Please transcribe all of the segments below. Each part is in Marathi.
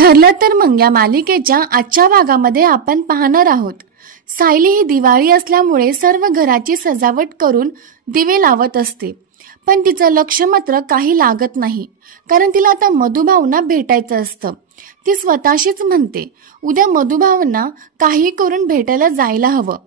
ठरलं तर मग या मालिकेच्या आजच्या भागामध्ये आपण पाहणार आहोत. सायली ही दिवाळी असल्यामुळे सर्व घराची सजावट करून दिवे लावत असते, पण तिचं लक्ष मात्र काही लागत नाही, कारण तिला आता मधुभाऊंना भेटायचं असतं. ती स्वतःशीच म्हणते, उद्या मधुभाऊंना काही करून भेटायला जायला हवं,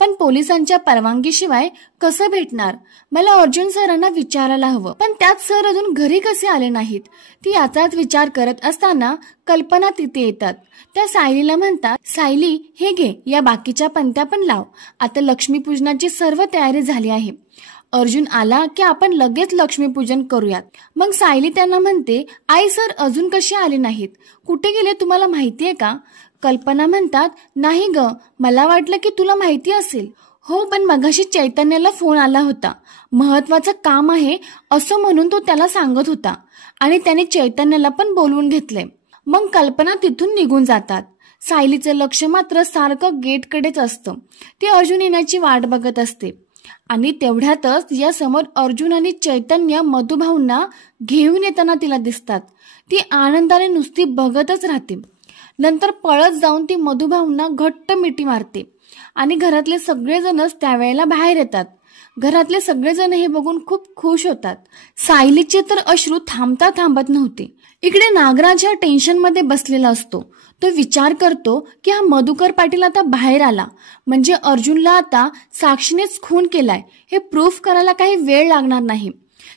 पण पोलिसांच्या परवानगीशिवाय कसं भेटणार? मला अर्जुन सरांना विचारायला हवं, पण त्यात सर अजून घरी कसे आले नाहीत? ती याचाच विचार करत असताना कल्पना तिथे येतात. त्या सायलीला म्हणतात, सायली हे घे, या बाकीच्या पंत्या पण लाव. आता लक्ष्मीपूजनाची सर्व तयारी झाली आहे. अर्जुन आला की आपण लगेच लक्ष्मीपूजन करूयात. मग सायली त्यांना म्हणते, आई सर अजून कसे आले नाहीत? कुठे गेले तुम्हाला माहितीये का? कल्पना म्हणतात, नाही ग, मला वाटलं की तुला माहिती असेल. हो, पण मगाशी चैतन्याला फोन आला होता, महत्वाचं काम आहे असं म्हणून तो त्याला सांगत होता, आणि त्याने चैतन्याला पण बोलवून घेतले. मग कल्पना तिथून निघून जातात. सायलीचं लक्ष मात्र सारखं गेटकडेच असतं. ती अर्जुन येण्याची वाट बघत असते, आणि तेवढ्यातच या समोर अर्जुन आणि चैतन्य मधुभाऊंना घेऊन येताना तिला दिसतात. ती आनंदाने नुसती बघतच राहते. नंतर पळत जाऊन ती मधुभाऊंना घट्ट मिठी मारते, आणि घरातले सगळेजणच त्यावेळेला बाहेर येतात. घरातले सगळेजण हे बघून खूप खुश होतात. सायलीचे तर अश्रू थांबता थांबत नव्हते. इकडे नागराज ह्या टेन्शनमध्ये बसलेला असतो. तो विचार करतो की हा मधुकर पाटील आता बाहेर आला म्हणजे अर्जुनला आता साक्षीनेच खून केलाय हे प्रूफ करायला काही वेळ लागणार नाही.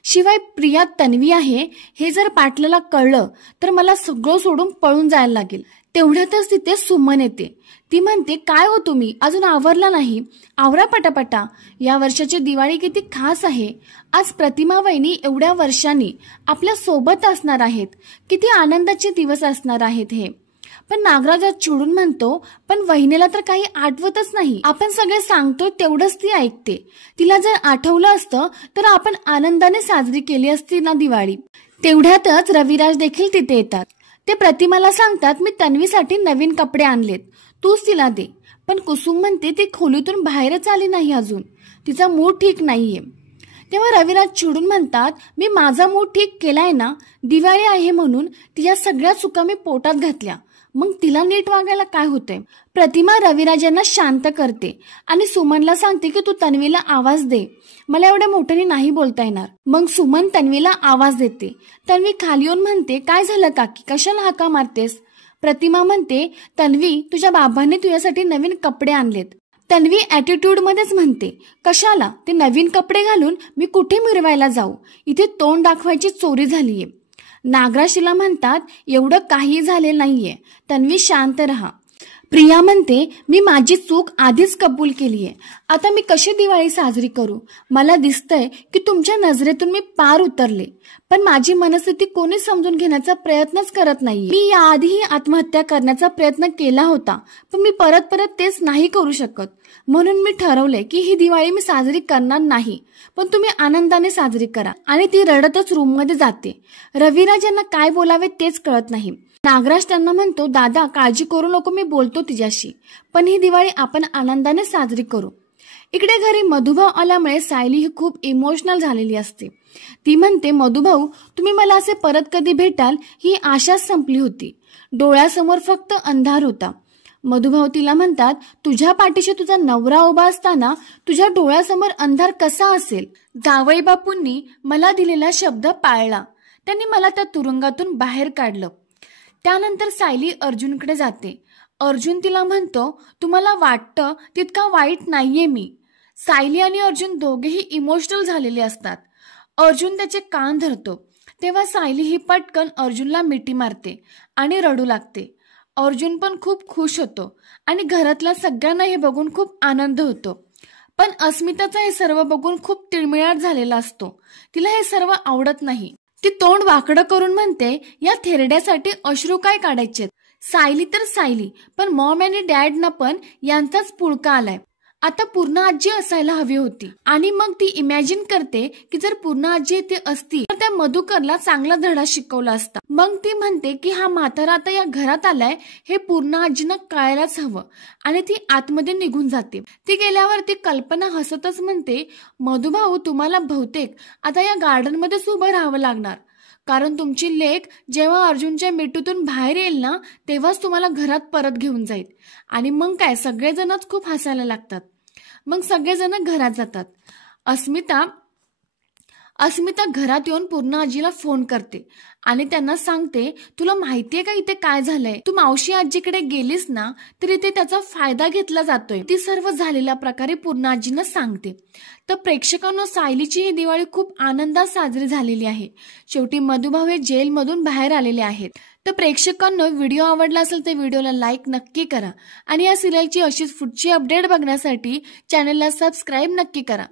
शिवाय प्रिया तन्वी आहे हे जर पाटलाला कळलं तर मला सगळं सोडून पळून जायला लागेल. तेवढ्यातच तिथे सुमन येते. ती म्हणते, काय हो तुम्ही अजून आवरला नाही? आवरा पटापटा. या वर्षाची दिवाळी किती खास आहे. आज प्रतिमा वहिनी एवढ्या वर्षांनी आपल्या सोबत असणार आहेत. किती आनंदाचे दिवस असणार आहेत हे. पण नागराज चिडून म्हणतो, पण वहिनीला तर काही आठवतच नाही. आपण सगळे सांगतो तेवढंच ती ऐकते. तिला जर आठवलं असतं तर आपण आनंदाने साजरी केली असती ना दिवाळी. तेवढ्यातच रविराज देखील तिथे येतात. ते प्रतिमाला सांगतात, मी तन्वीसाठी नवीन कपडे आणलेत, तूच तिला दे. पण कुसुम म्हणते ती खोलीतून बाहेरच आली नाही अजून, तिचा मूड ठीक नाहीये. तेव्हा रविराज चिडून म्हणतात, मी माझा मूड ठीक केलाय ना, दिवाळी आहे म्हणून तिच्या सगळ्या चुका मी पोटात घातल्या, मग तिला नीट वागायला काय होतंय? प्रतिमा रविराजांना शांत करते आणि सुमनला सांगते की तू तन्वीला आवाज दे, मला एवढ्या मोठ्याने नाही बोलता येणार. मग सुमन तन्वीला आवाज देते. तन्वी खाली येऊन म्हणते, काय झालं काकी, कशाला हाका मारतेस? प्रतिमा म्हणते, तन्वी तुझ्या बाबांनी तुझ्यासाठी नवीन कपडे आणलेत. तन्वी ॲटिट्यूड मध्येच म्हणते, कशाला? ते नवीन कपडे घालून मी कुठे मिरवायला जाऊ? इथे तोंड दाखवायची चोरी झालीये. नागराशीला म्हणतात, एवढं काही झालेलं नाहीये, तन्वी शांत रहा. प्रिया म्हणते, मी माझी चूक आधीच कबूल केलीये, आता मी कशी दिवाळी साजरी करू? मला दिसतंय की तुमच्या नजरेतून मी पार उतरले, पण माझी मनस्थिती कोणी समजून घेण्याचा प्रयत्नच करत नाहीये. मी याआधीही आत्महत्या करण्याचा प्रयत्न केला होता, पण मी परत परत तेच नाही करू शकत. म्हणून मी ठरवले की ही दिवाळी मी साजरी करणार नाही, पण तुम्ही आनंदाने साजरी करा. आणि ती रडतच रूममध्ये जाते. रविराज यांना काय बोलावे तेच कळत नाही. नागराज त्यांना म्हणतो, दादा काळजी करू नको, मी बोलतो तिच्याशी, पण ही दिवाळी आपण आनंदाने साजरी करू. इकडे घरी मधुभाऊ आल्यामुळे सायली ही खूप इमोशनल झालेली असते. ती म्हणते, मधुभाऊ तुम्ही मला असे परत कधी भेटाल ही आशाच संपली होती. डोळ्यासमोर फक्त अंधार होता. मधुभाऊ तिला म्हणतात, तुझ्या पाठीशी तुझा नवरा उभा असताना तुझ्या डोळ्यासमोर अंधार कसा असेल? जावई बापूंनी मला दिलेला शब्द पाळला, त्यांनी मला त्या तुरुंगातून बाहेर काढलं. त्यानंतर सायली अर्जुनकडे जाते. अर्जुन तिला म्हणतो, तुम्हाला वाटतं तितका वाईट नाहीये मी. सायली आणि अर्जुन दोघेही इमोशनल झालेले असतात. अर्जुन त्याचे कान धरतो. तेव्हा सायली ही पटकन अर्जुनला मिठी मारते आणि रडू लागते. अर्जुन पण खूप खुश होतो आणि घरातल्या सगळ्यांना हे बघून खूप आनंद होतो. पण अस्मिताचा हे सर्व बघून खूप तिळमिळाट झालेला असतो. तिला हे सर्व आवडत नाही. ती तोंड वाकडं करून म्हणते, या थेरड्यासाठी अश्रू काय काढायचे? सायली तर सायली, पण मॉम आणि डॅडना पण यांचाच पुळका आलाय. आता पूर्ण आजी असायला हवी होती. आणि मग ती इमॅजिन करते की जर पूर्ण आजी इथे असती तर त्या मधुकरला चांगला धडा शिकवला असता. मग ती म्हणते की हा म्हातारा आता या घरात आलाय हे पूर्ण आजीनं कळायलाच हवं, आणि ती आतमध्ये निघून जाते. ती गेल्यावर ती कल्पना हसतच म्हणते, मधुभाऊ तुम्हाला बहुतेक आता या गार्डन मध्येच उभं राहावं लागणार, कारण तुमची लेक जेव्हा अर्जुनच्या मिठीतून बाहेर येईल ना तेव्हाच तुम्हाला घरात परत घेऊन जाईल. आणि मग काय सगळेजणच खूप हसायला लागतात. मग सगळेजण घरात जातात. अस्मिता घरात येऊन पूर्ण आजीला फोन करते आणि त्यांना सांगते, तुला माहितीये का इथे काय झालंय? तू मावशी आजीकडे गेलीस ना तर इथे त्याचा फायदा घेतला जातोय. ती सर्व झालेल्या प्रकारे पूर्ण आजींना सांगते. तर प्रेक्षकांनो, सायलीची ही दिवाळी खूप आनंदात साजरी झालेली आहे. शेवटी मधुभाऊ हे जेलमधून बाहेर आलेले आहेत. तर प्रेक्षकांनो, व्हिडिओ आवडला असेल तर व्हिडिओला लाईक नक्की करा आणि या सिरियलची अशीच पुढची अपडेट बघण्यासाठी चॅनलला सबस्क्राईब नक्की करा.